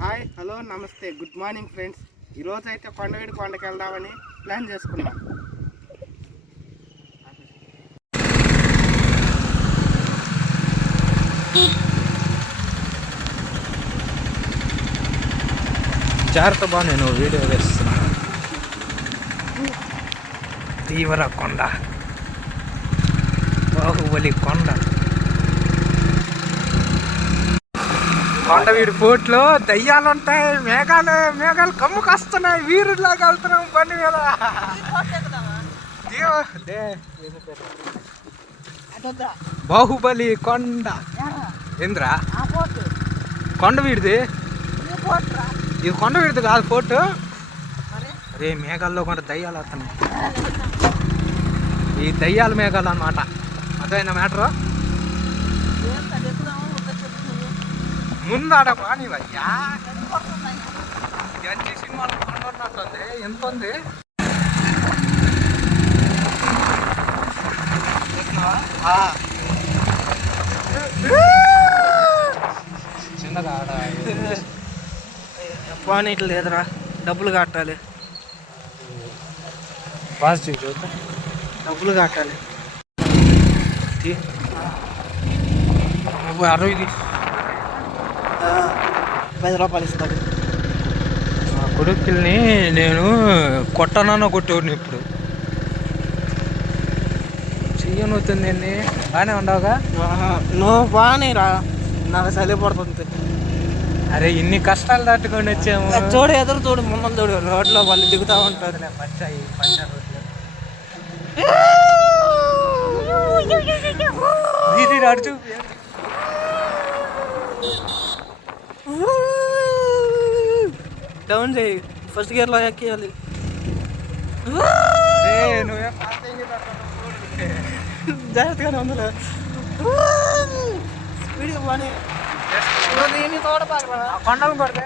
Hi, hello, నమస్తే, good morning friends. ఈరోజు అయితే కొండవీడి కొండకి వెళ్దామని ప్లాన్ చేసుకున్నాం. జాగ్రత్త బా, నేను వీడియో వేస్తున్నాను. తీవ్ర కొండ, బాహుబలి కొండ. కొండవీడి పోట్లో దయ్యాలు ఉంటాయి, మేఘాలు కమ్ముకు వస్తున్నాయి. వీరులాగా వెళ్తున్నాం బండి మీద. బాహుబలి కొండ ఏంద్రా? కొండవీడిది ఇది, కొండవీడిది కాదు ఫోటో. అరే మేఘాల్లో కొంత దయ్యాలు వస్తున్నాయి. ఈ దయ్యాల మేఘాలు అన్నమాట. అదైనా మ్యాటరు ముందాడ బానివయ్యా. గంజి సినిమాలు కొంటున్నట్టుంది. ఎంత ఉంది? చిన్నగా ఆడ పానీ ఇట్లా లేదురా, డబ్బులు కట్టాలి. పాజిటివ్ చూద్దాం. డబ్బులు కట్టాలి. 60 10 రూపాయలు ఇస్తాడు. మా కొడుకుల్ని నేను కొట్టనన్న కొట్టేవాడిని. ఇప్పుడు చెయ్యనవుతుంది. బాగానే ఉండవుగా? నువ్వు బాగానేరా, నాకు చలి పడుతుంది. అరే ఇన్ని కష్టాలు తట్టుకొని వచ్చాము. చూడు, ఎదురు చూడు, ముందు చూడు, రోడ్లో వాళ్ళు దిగుతూ ఉంటారు. పంచాయి రోడ్లు అడుచు. డౌన్ చేయి, ఫస్ట్ గేర్లో ఎక్కియాలి. జాగ్రత్తగానే ఉందిలే. స్పీడ్గా బాగానే తోడపాకరా, కొండలు కొడితే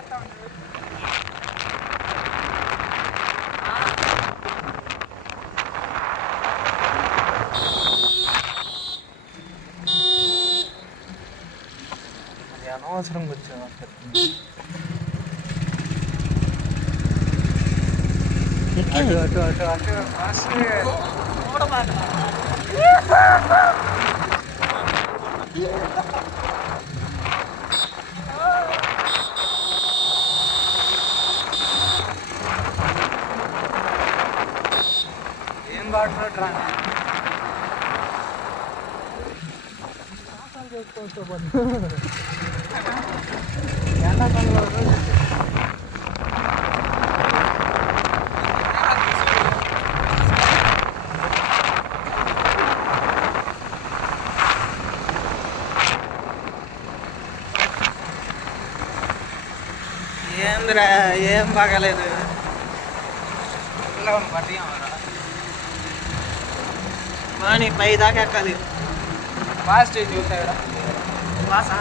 అనవసరం వచ్చాము. ఏం బాగా ఎండాకాలంలో ఏందిరా, ఏం బాగాలేదు. బాగా పై దాకా ఎక్కాలి. ఫాస్ట్ చూసాడా? వాసా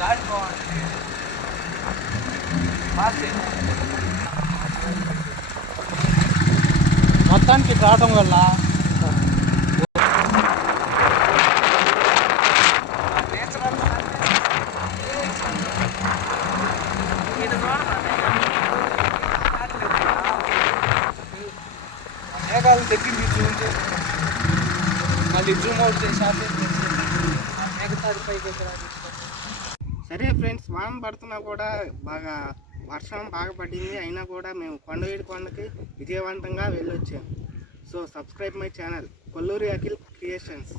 గాడి బాగుంది. మొత్తానికి రావడం వల్ల మేఘాలు దగ్గర చూసి మళ్ళీ జూమ్ అవుట్ చేసి మిగతాది పైకి సరే ఫ్రెండ్స్, వాన పడుతున్నా కూడా బాగా వర్షం బాగా పడింది. అయినా కూడా మేము కొండవీడి కొండకి విజయవంతంగా వెళ్ళొచ్చాము. So subscribe my channel Kolluri Akhil creations.